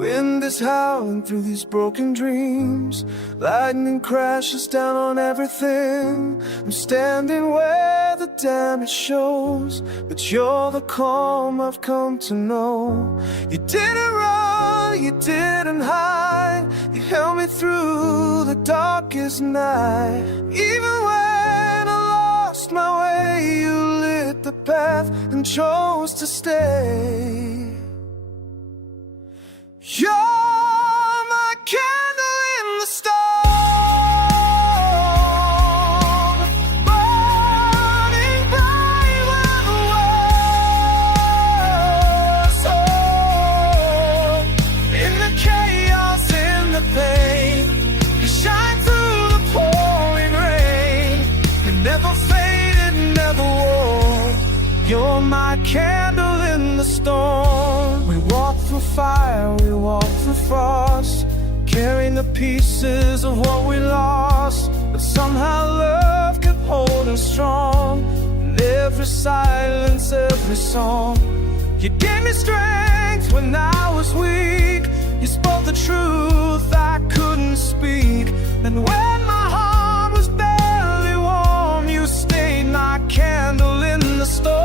Wind is howling through these broken dreams. Lightning crashes down on everything. I'm standing where the damage shows, but you're the calm I've come to know. You didn't run, you didn't hide. You held me through the darkest night. Even when I lost my way, you lit the path and chose to stay. You're my candle in the storm, burning bright where the world's so. In the chaos, in the pain, you shine through the pouring rain. You never faded, never wore. You're my candle in the storm. We walk through fire, we walk through frost, carrying the pieces of what we lost. But somehow love kept holding strong. In every silence, every song, you gave me strength when I was weak. You spoke the truth I couldn't speak. And when my heart was barely warm, you stayed my candle in the storm.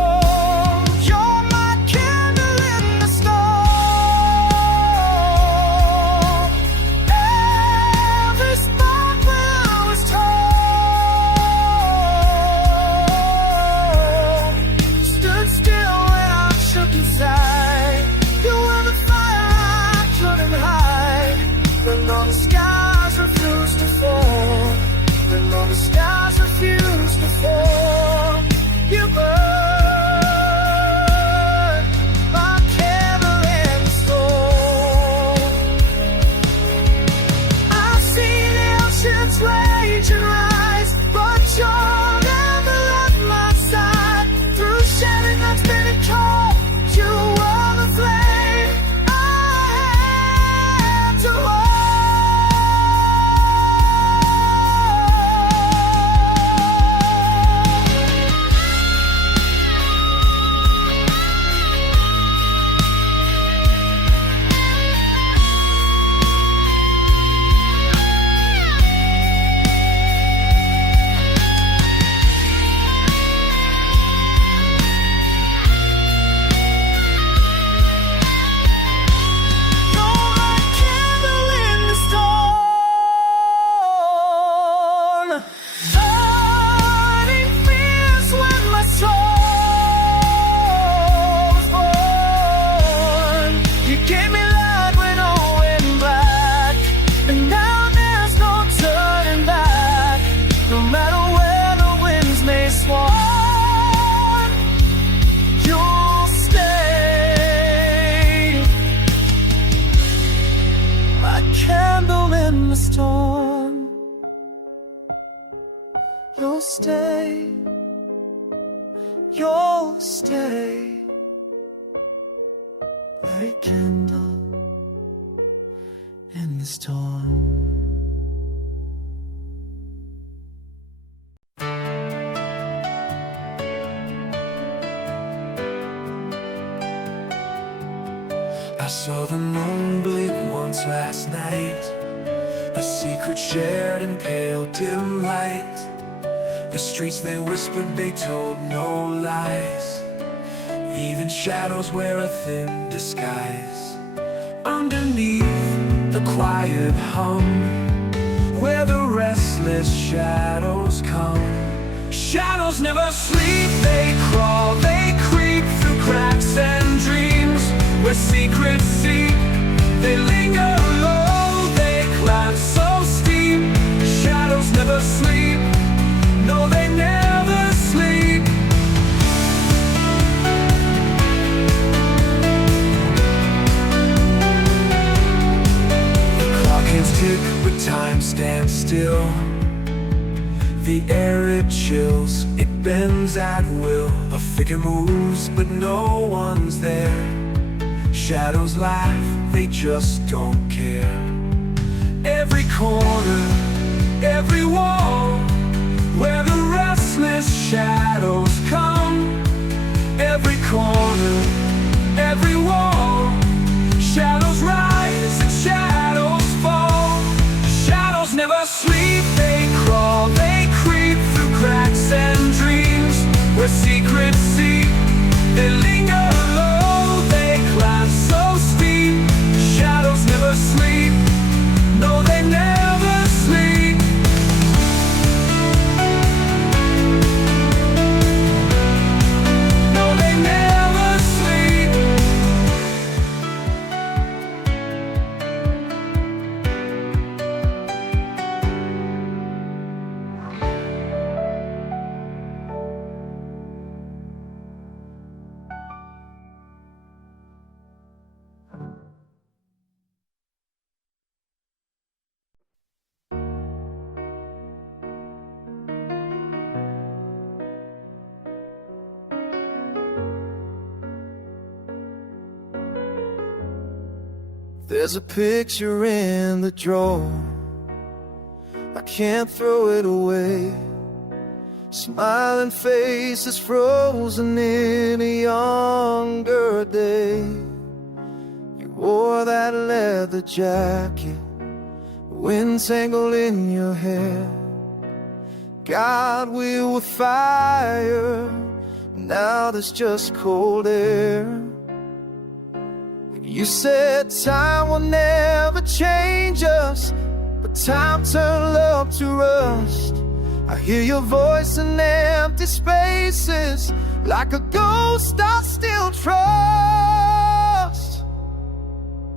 You'll stay, you'll stay, like a candle in the storm. I saw the moon blink once last night, a secret shared in pale dim light. The streets they whispered, they told no lies. Even shadows wear a thin disguise. Underneath the quiet hum, where the restless shadows come. Shadows never sleep, they crawl, they creep through cracks and dreams. Where secrets seep, they linger low, they climb so steep. Shadows never sleep, no, they never sleep. The clock hands tick, but time stands still. The air it chills, it bends at will. A figure moves, but no one's there. Shadows laugh, they just don't care. Every corner, every wall, where the restless shadows come. Every corner, every wall, shadows rise There's a picture in the drawer, I can't throw it away. Smiling faces frozen in a younger day. You wore that leather jacket, wind tangled in your hair. God, we were fire, now there's just cold air. You said time will never change us, but time turned love to rust. I hear your voice in empty spaces, like a ghost I still trust.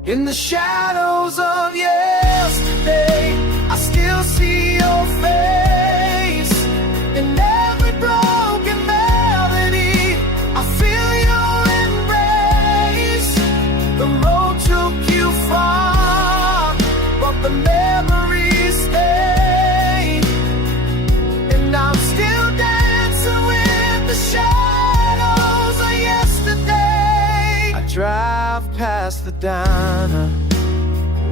In the shadows of yesterday, I still see your face. In every broken melody, I feel your embrace. The road took you far, but the memories stay. And I'm still dancing with the shadows of yesterday. I drive past the diner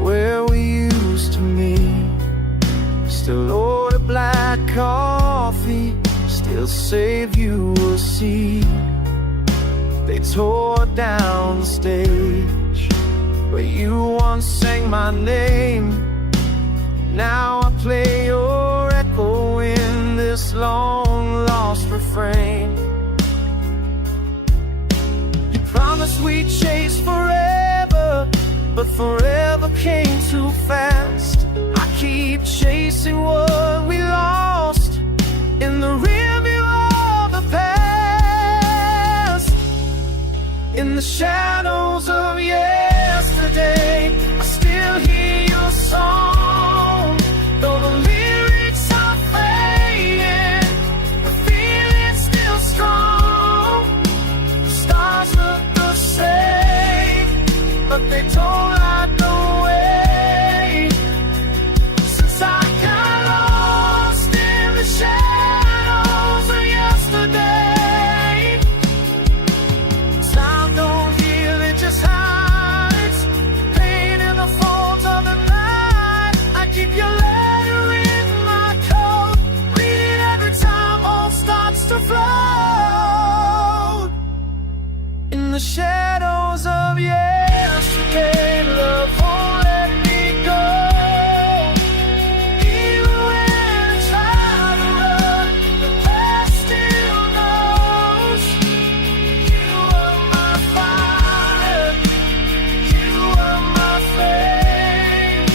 where we used to meet. Still order black coffee, still save you a seat. They tore down the stage where you once sang my name. Now I play your echo in this long lost refrain. You promised we'd chase forever, but forever came too fast. I keep chasing what we lost in the rearview of the past. In the shadows of yesterday, I still hear your song. Though the lyrics are fading, the feeling's still strong. The stars look the same, but they don't light the way. Since I got lost in the shadows of yesterday, time don't heal, it just hides. Pain in the folds of the night. I keep your letter in my coat, read it every time all starts to float. In the shadows of yesterday, love won't let me go. Even when I try to run, the past still knows. You are my fire, you are my flame,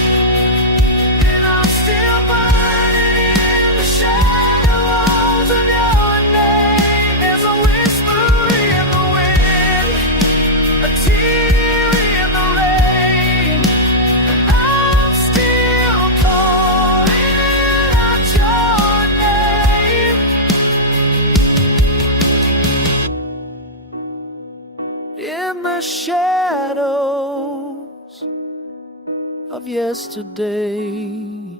and I'm still burning in the shadows of your name. There's a whisper in the wind, a tear in the rain, and I'm still calling out your name. In the shadows of yesterday.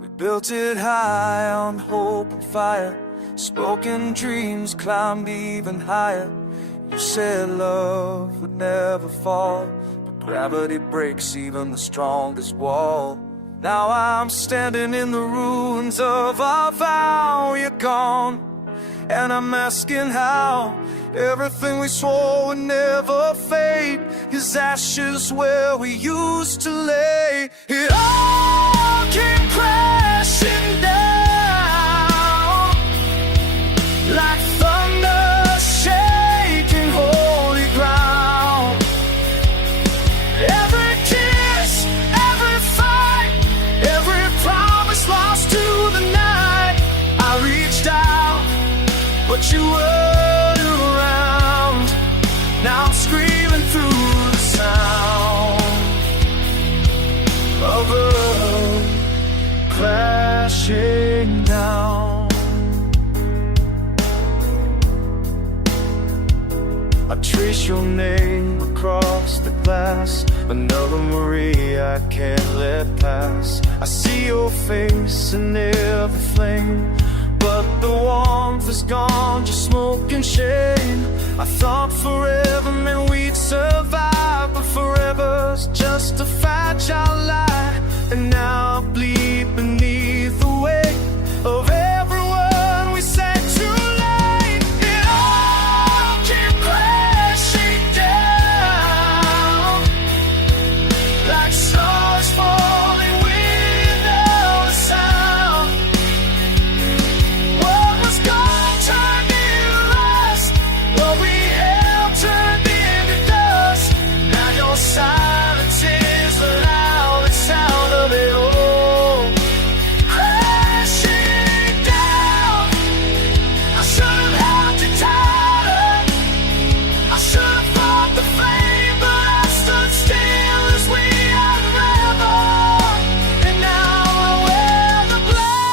We built it high on hope and fire. Spoken dreams climbed even higher. You said love would never fall, but gravity breaks even the strongest wall. Now I'm standing in the ruins of our vow. You're gone, and I'm asking how everything we swore would never fade is ashes where we used to lay. It all came crashing down like thunder shaking holy ground. Every kiss, every fight, every promise lost to the night. I reached out, but you weren't around. Now I'm screaming through the sound of love crashing down. I trace your name across across the glass. Another Marie I can't let pass. I see your face in every flame, but the warmth is gone, just smoke and shame. I thought forever meant we'd survive, but forever's just a fragile lie. And now I bleed beneath the weight of every word we said too late. It all came crashing down like stars falling without a sound. What was gone turned into rust, what we held turned into dust. Now your silence is the loudest sound of it all. Crashing down, I should have held you tighter, I should have fought the flame, but I stood still as we unraveled. And now I wear the blame.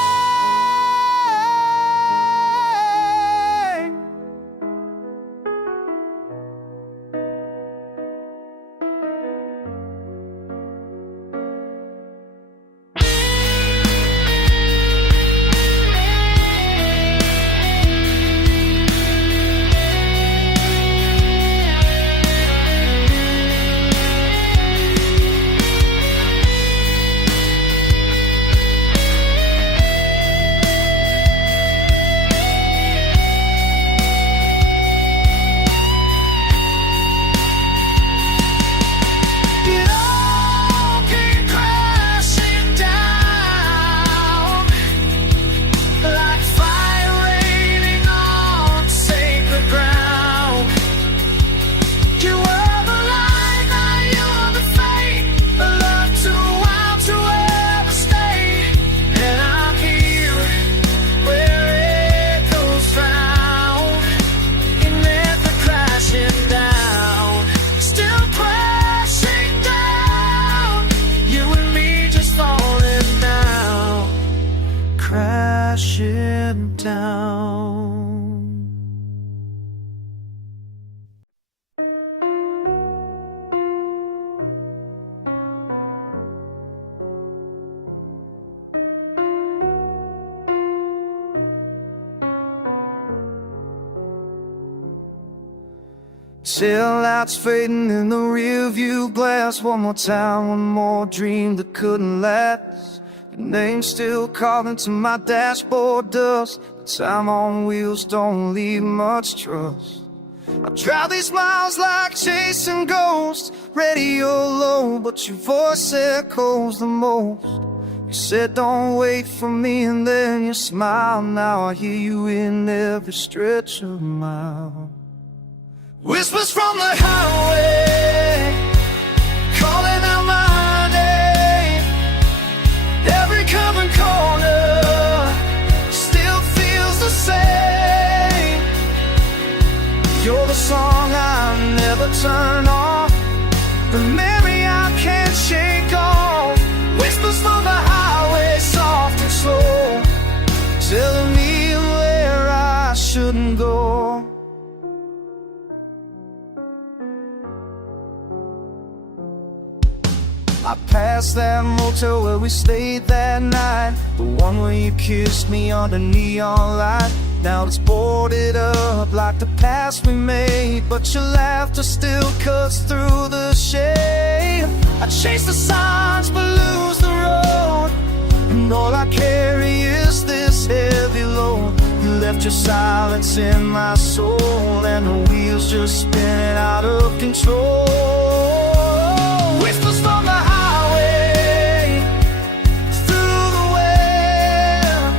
It all came crashing down like fire raining on sacred ground. You were the light, now you're the fate, a love too wild to ever stay. And I'm here where echoes drown in the crashing down, still crashing down. You and me just falling down, crashing down. Till lights fading in the rearview glass. One more time, one more dream that couldn't last. Your name still calling to my dashboard dust. The time on wheels don't leave much trust. I drive these miles like chasing ghosts, radio low, but your voice echoes the most. You said don't wait for me, and then you smile. Now I hear you in every stretch of a mile. Whispers from the highway, calling out my name. Every curve and corner still feels the same. You're the song I never turn off, the memory I can't shake off. Whispers from the highway, soft and slow, telling me where I shouldn't go. I passed that motel where we stayed that night, the one where you kissed me under neon light. Now it's boarded up like the past we made, but your laughter still cuts through the shade. I chase the signs but lose the road, and all I carry is this heavy load. You left your silence in my soul, and the wheels just spinning out of control. Whispers from the highway, through the wind.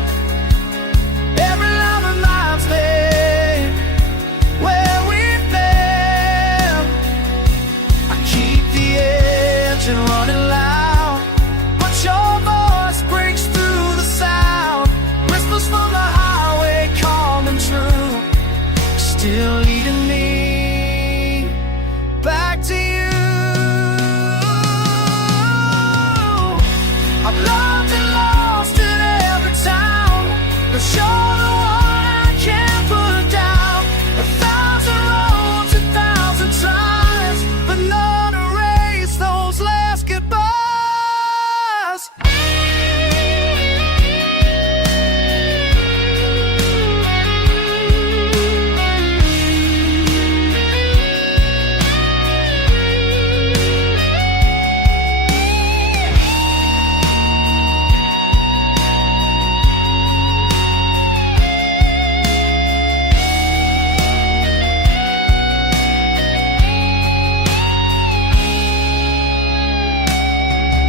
Every line reminds me where we've been. I keep the engine running loud, but your voice breaks through the sound. Whispers from the highway, calm and true, still leading me back to you.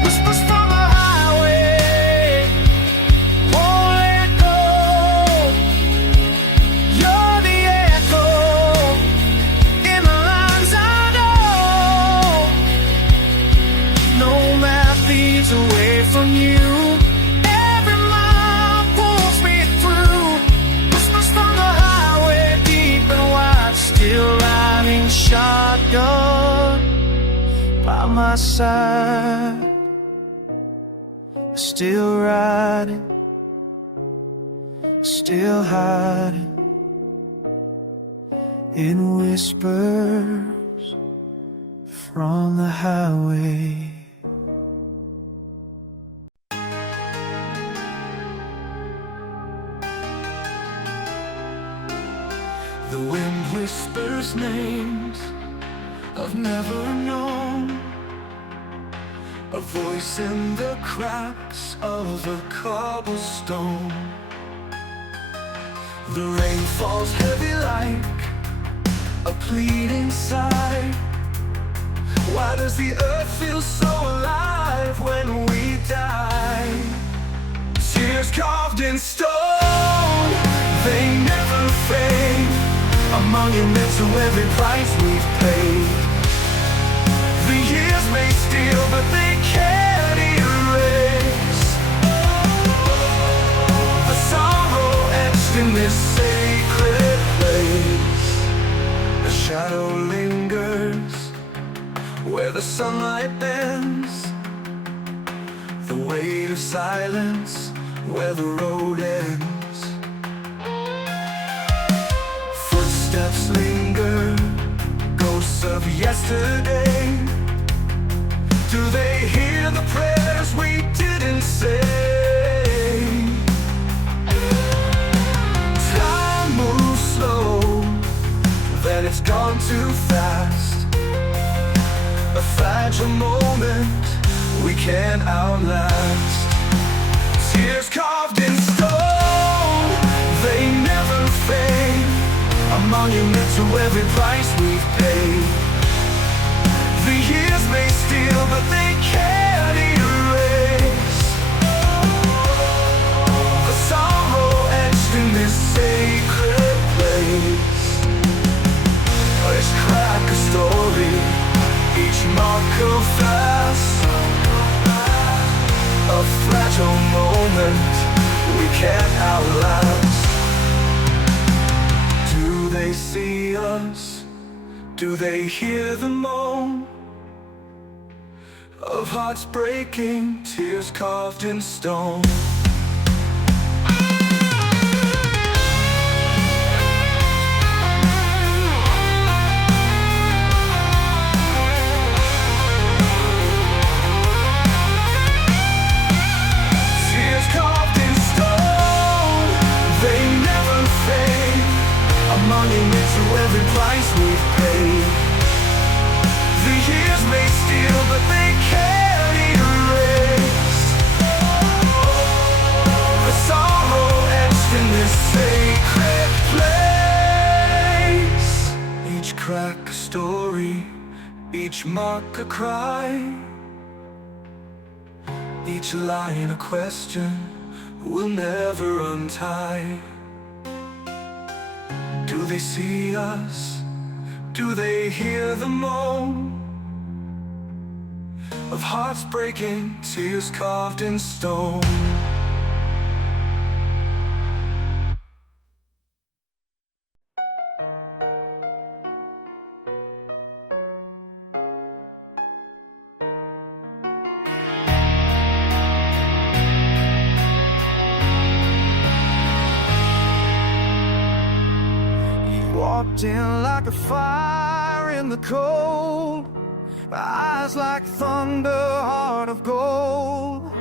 Whispers from the highway won't let go. You're the echo in the lines I know. No map leads away from you. Every mile pulls me through. Whispers from the highway, deep and wide. Still riding shotgun by my side. Still riding, still hiding in whispers from the highway. The wind whispers names I've never known, a voice in the cracks of a cobblestone. The rain falls heavy like a pleading sigh. Why does the earth feel so alive when we die? Tears carved in stone, they never fade. A monument to every price we've paid. The years may steal, but they can't erase the sorrow etched in this sacred place. A shadow lingers where the sunlight bends, the weight of silence where the road ends. Footsteps linger, ghosts of yesterday. Do they hear the prayers we didn't say? Time moves slow, then it's gone too fast. A fragile moment we can't outlast. Tears carved in stone, they never fade. A monument to every price we've paid. The years may steal, but they can't erase the sorrow etched in this sacred place. Each crack a story, each mark a fast. A fragile moment we can't outlast. Do they see us? Do they hear the moan of hearts breaking, tears carved in stone? Tears carved in stone, they never fade. A monument to every price we've paid. The years may steal, but they can't erase the sorrow etched in this sacred place. Each crack a story, each mark a cry, each line a question we'll never untie. Do they see us? Do they hear the moan of hearts breaking, tears carved in stone? Walked in like a fire in the cold, eyes like thunder, heart of gold.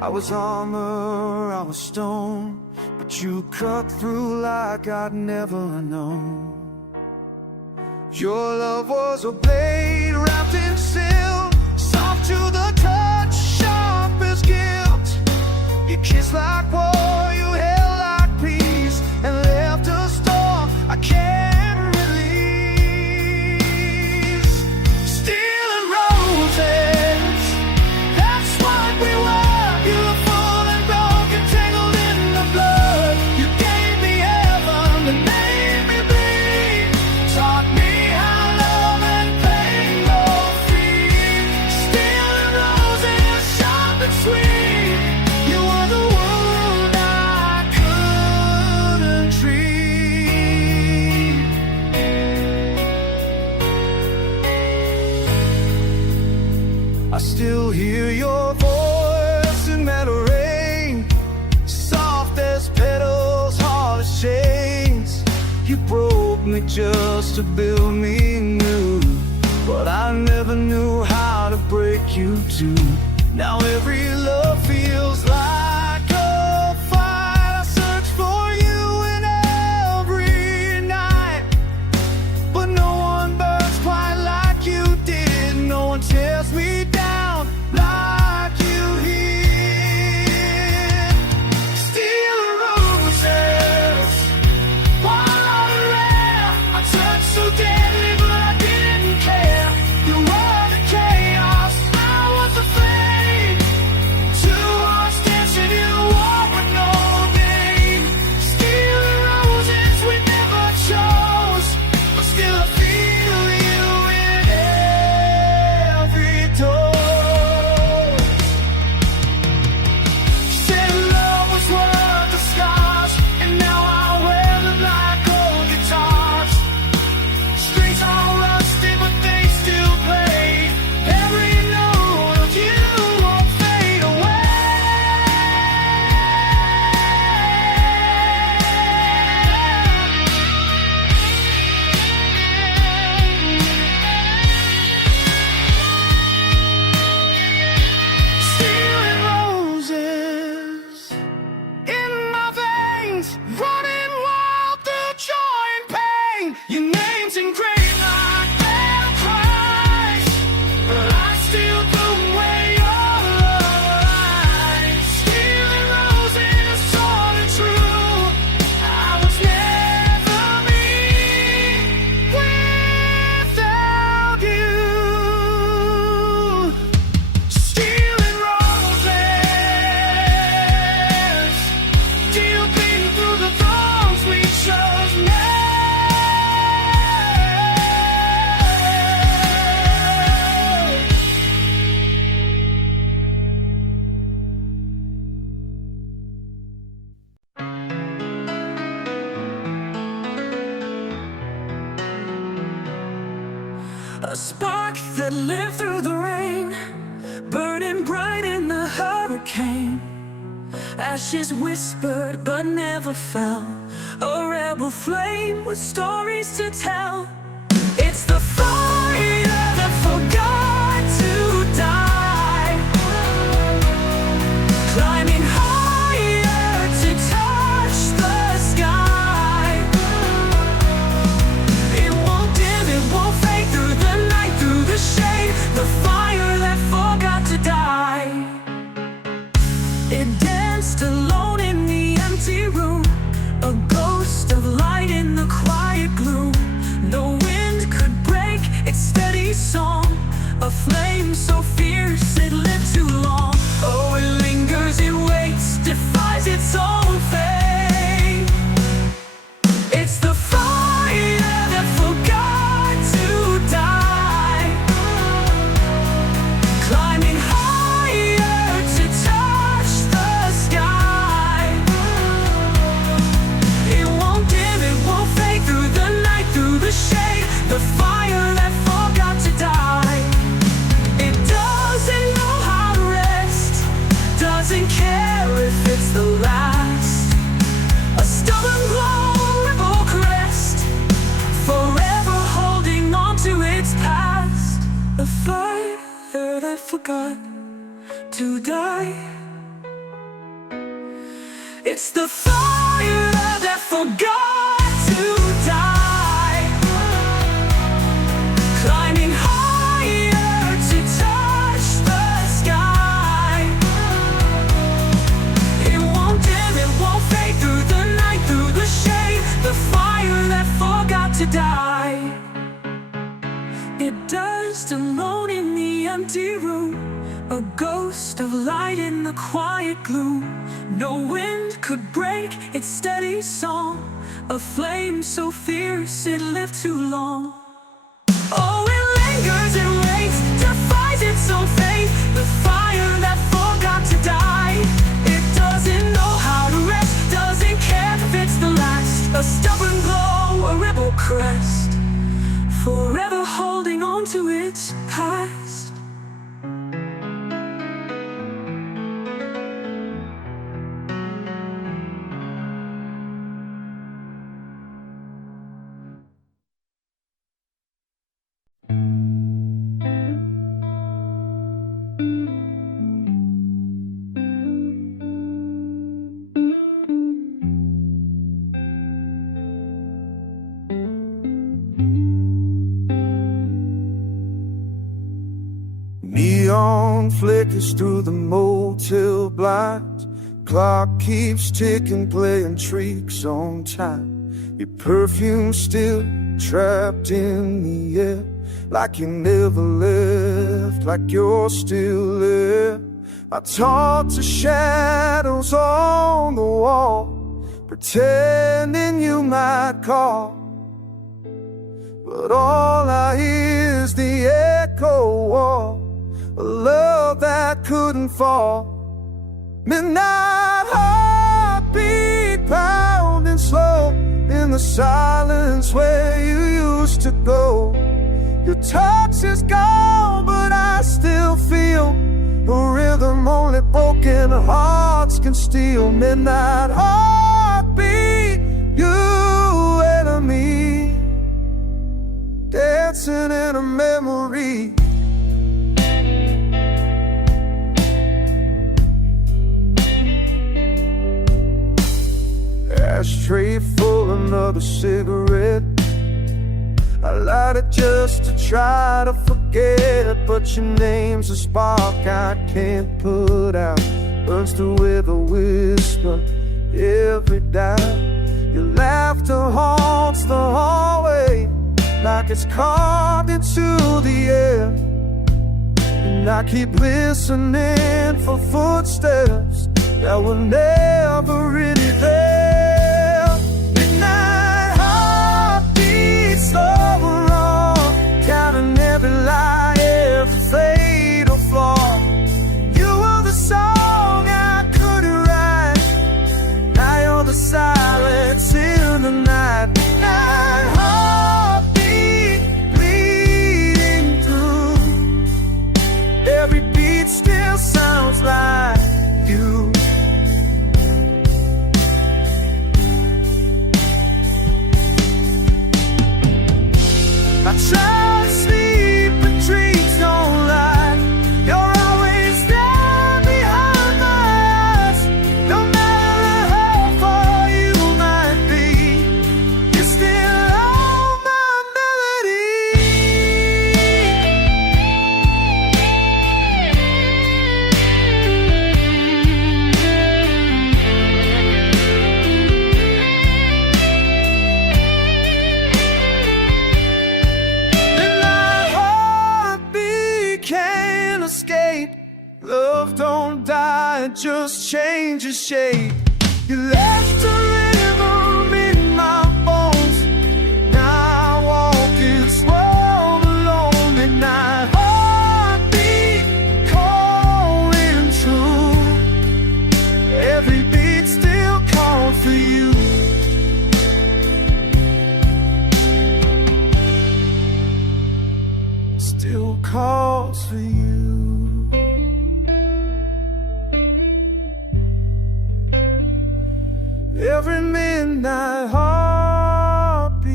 I was armor, I was stone, but you cut through like I'd never known. Your love was a blade wrapped in silk, soft to the touch, sharp as guilt. You kissed like war, you held like peace, and left a storm I can't release. Steel and roses, that's what I still hear your voice in metal rain, soft as petals, hard as chains. You broke me just to build me new, but I never knew how to break you too. Now every love feels like a fight. I search for you in every night, but no one burns quite like you did. No one tears me down like you did. Steel roses, while I ran, I touched so deadly, but I didn't care. You were the chaos, I was the flame. Two hearts dancing in a war with no name. Steel roses we never chose, but still I feel you in every dose. Said love was worth the scars, and now I wear them like old guitars. Strings are rusty, but they still play. Every note of you won't fade away. Steel and roses in my veins, running wild through joy and pain. Your name's engraved like battle cries, but I still bloom where your love lies. Steel and roses, tall and true. I was never me without you. Steel and roses, steel beating through the thorns we chose now. A spark that lived through the rain, burning bright in the hurricane. Ashes whispered but never fell, a rebel flame with stories to tell. It's the fire that forgot to die, climbing higher to touch the sky. It won't dim, it won't fade through the night, through the shade. The fire that forgot to die. It danced alone in the empty room, a ghost of light in the quiet gloom. No wind could break its steady song, a flame so fierce it lived too long. Oh, it lingers, it waits, defies its own fate. It's the fire that forgot to die, climbing higher to touch the sky. It won't dim, it won't fade through the night, through the shade. The fire that forgot to die. It doesn't know how to rest, doesn't care if it's the last. A stubborn glow, a rebel crest, forever holding on to its past. The fire that forgot to die. It's the fire that forgot to die, climbing higher to touch the sky. It won't dim, it won't fade through the night, through the shade. The fire that forgot to die. It danced alone in the empty room, a ghost of light in the quiet gloom. No wind could break its steady song, a flame so fierce it lived too long. Oh, it lingers, it waits, defies its own fate. The fire that forgot to die. It doesn't know how to rest, doesn't care if it's the last. A stubborn glow, a rebel crest, forever holding on to its past. sun flickers through the motel blinds. Clock keeps ticking, playing tricks on time. Your perfume still trapped in the air, like you never left, like you're still there. I talk to shadows on the wall, pretending you might call, but all I hear is the echo of a love that couldn't fall. Midnight heartbeat pounding slow in the silence where you used to go. Your touch is gone, but I still feel the rhythm only broken hearts can steal. Midnight heartbeat, you and me, dancing in a memory. Ashtray full, another cigarette. I light it just to try to forget, but your name's a spark I can't put out. Burns through with a whisper every doubt. Your laughter haunts the hallway like it's carved into the air, and I keep listening for footsteps that were never really there. Slow on, counting every lie, every fatal flaw. You were the song I couldn't write. Now you're the silence in the night. Night heartbeat bleeding through. Every beat still sounds like you. I try to sleep, but dreams don't lie. You're always there behind my eyes. No matter how far you might be, you're still on my melody. Can't escape. Love don't die, it just changes shape. You left a rhythm in my bones. Now I walk in slow alone. Midnight heartbeat calling true. Every beat still calls for you. Still calls for you. Every midnight heartbeat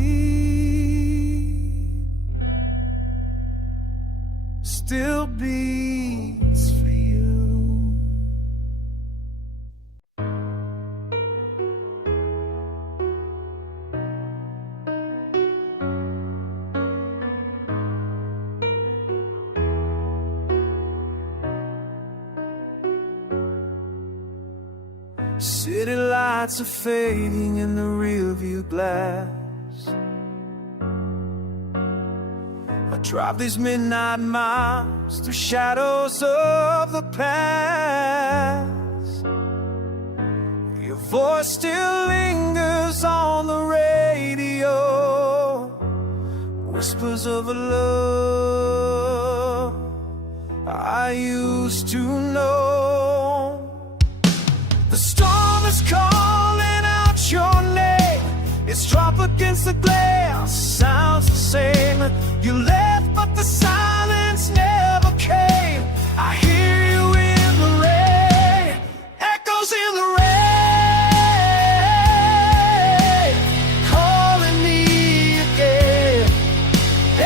still beats for you. City lights are fading in the rearview glass. I drive these midnight miles through shadows of the past. Your voice still lingers on the radio, whispers of a love I used to know. The storm is calling out your name. It's drop against the glass, sounds the same. You left, but the silence never came. I hear you in the rain, echoes in the rain, calling me again.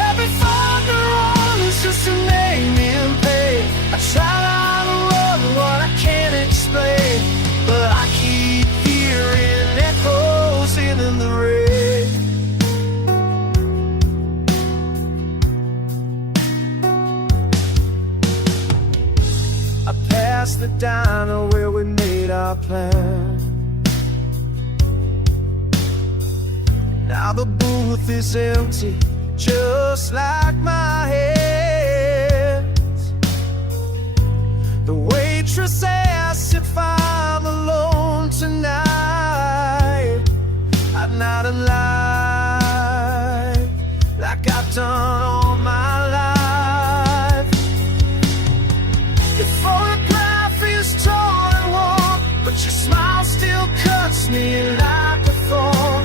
Every thunder roll is just a name in pain. I try not to run what I can't explain, but I keep hearing echoes in the rain. past the diner where we made our plan. Now the booth is empty, just like my hands. The waitress asks if I'm alone tonight. I'd not lie like I've done all my life. Your photograph is torn and worn, but your smile still cuts me like a thorn.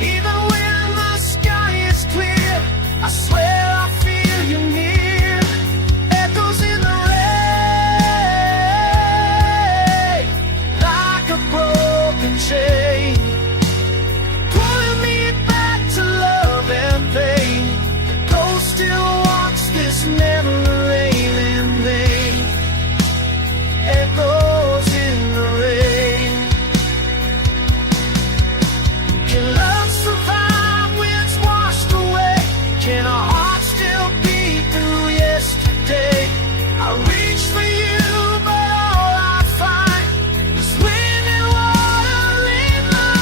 Even when the sky is clear, I swear I feel you near. Echoes in the rain, like a broken chain, pulling me back to love and pain. The ghost still walks this memory in vain. Echoes in the rain. Can love survive when it's washed away? Can our hearts still beat through yesterday? I reach for you, but all I find is wind and water in my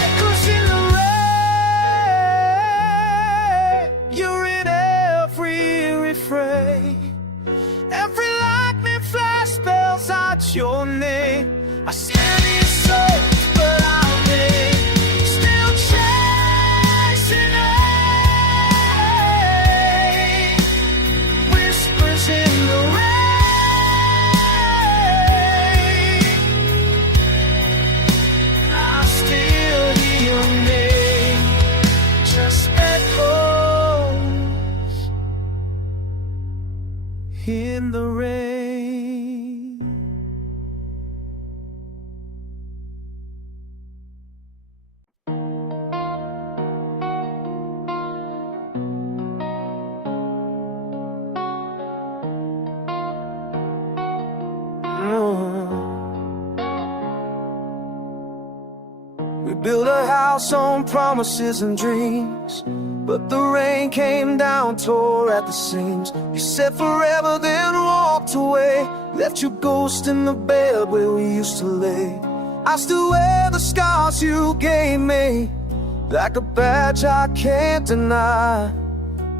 echoes in the rain. You're in every refrain. Every lightning flash spells out your name. I stand in soul, but I'll be still chasing rain. Whispers in the rain. I still hear your name, just echoes in the rain. We built a house on promises and dreams, but the rain came down, tore at the seams. You said forever, then walked away, left your ghost in the bed where we used to lay. I still wear the scars you gave me, like a badge I can't deny.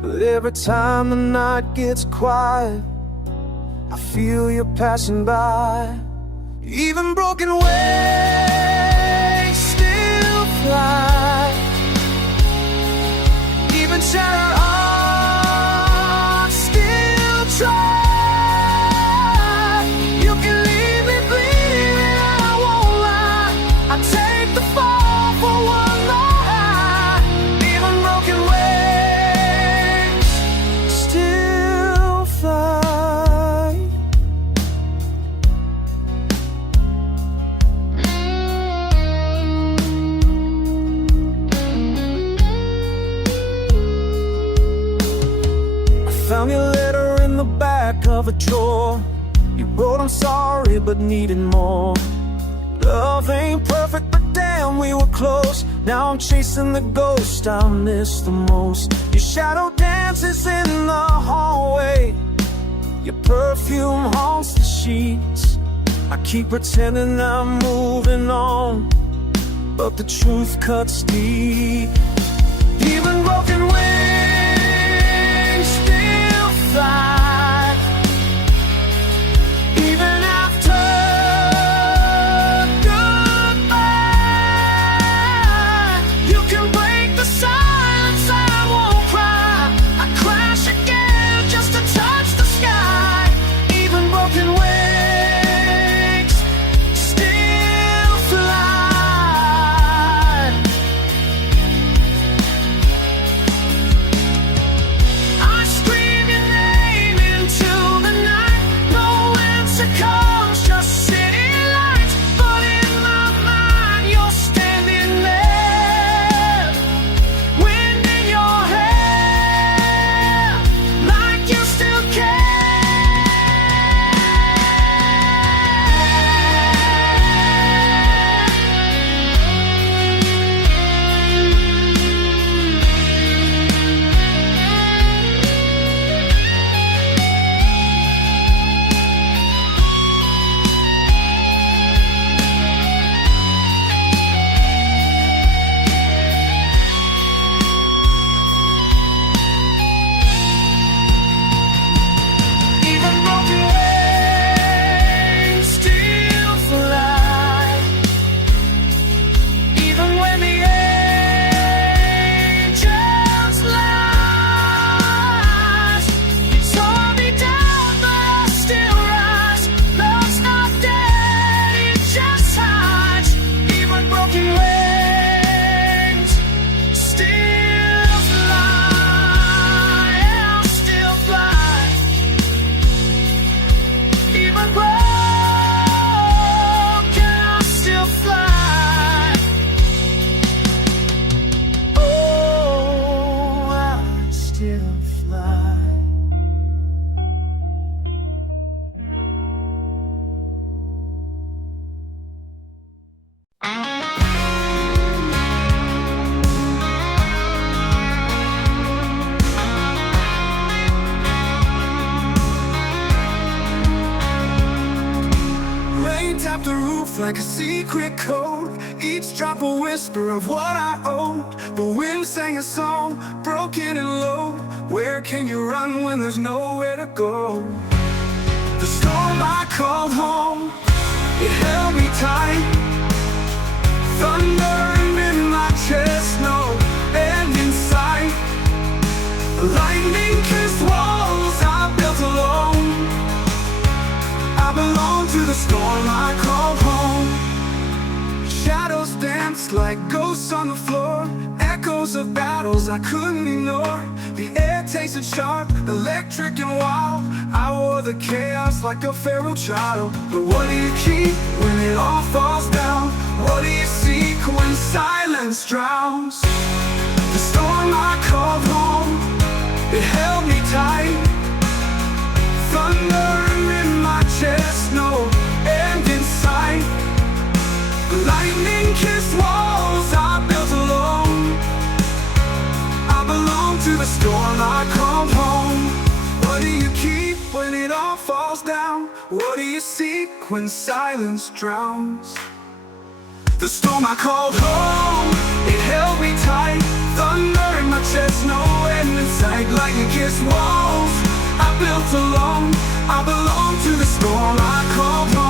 But every time the night gets quiet, I feel you passing by. Even broken wings still fly. Even shattered hearts still try. You can leave me bleeding and I won't lie. I take the fall for one more high. Even broken wings still fly. Found your letter in the back of a drawer. You wrote I'm sorry but needed more. Love ain't perfect but damn we were close. Now I'm chasing the ghost I miss the most. Your shadow dances in the hallway. Your perfume haunts the sheets. I keep pretending I'm moving on, but the truth cuts deep. Even broken wings still fly. Even after goodbye, you can break the silence, I won't cry. I crash again just to touch the sky. Even broken wings still fly. like a secret code, each drop a whisper of what I owed. The wind sang a song, broken and low. Where can you run when there's nowhere to go? The storm I called home, it held me tight. Thundering in my chest, no end in sight. Lightning-kissed walls I built alone. I belong to the storm I called home. Shadows danced like ghosts on the floor, echoes of battles I couldn't ignore. The air tasted sharp, electric and wild. I wore the chaos like a feral child. But what do you keep when it all falls down? What do you seek when silence drowns? The storm I called home, it held me tight. Thundering in my chest, no end in sight. Lightning-kissed walls I built alone. I belong to the storm I called home. What do you keep when it all falls down? What do you seek when silence drowns? The storm I called home, it held me tight. Thunder in my chest, no end in sight. Lightning-kissed walls I built alone. I belong to the storm I called home.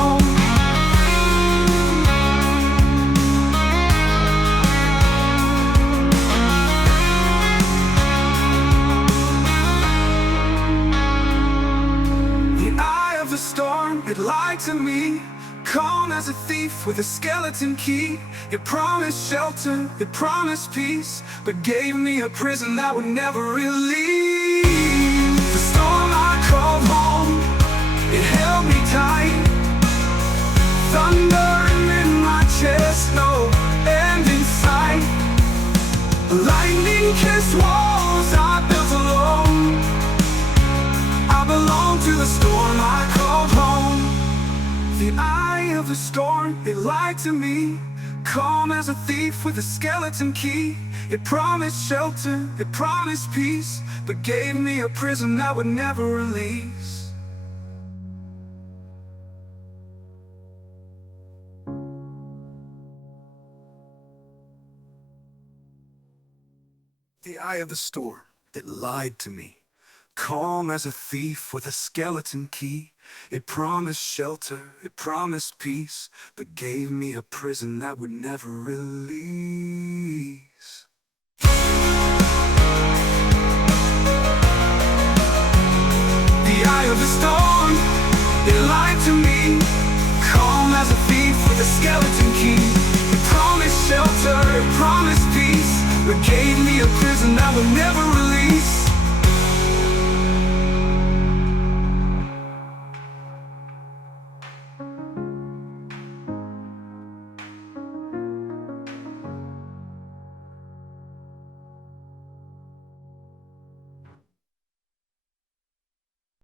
Storm, it lied to me, calm as a thief with a skeleton key. It promised shelter, it promised peace, but gave me a prison that would never relieve. The storm I called home, it held me tight. Thundering in my chest, no end in sight. Lightning-kissed walls I built alone. I belong to the storm I called home. The eye of the storm, it lied to me, calm as a thief with a skeleton key. It promised shelter, it promised peace, but gave me a prison that would never release. The eye of the storm, it lied to me, calm as a thief with a skeleton key. It promised shelter, it promised peace, but gave me a prison that would never release. The eye of the storm, it lied to me, calm as a thief with a skeleton key. It promised shelter, it promised peace, but gave me a prison that would never release.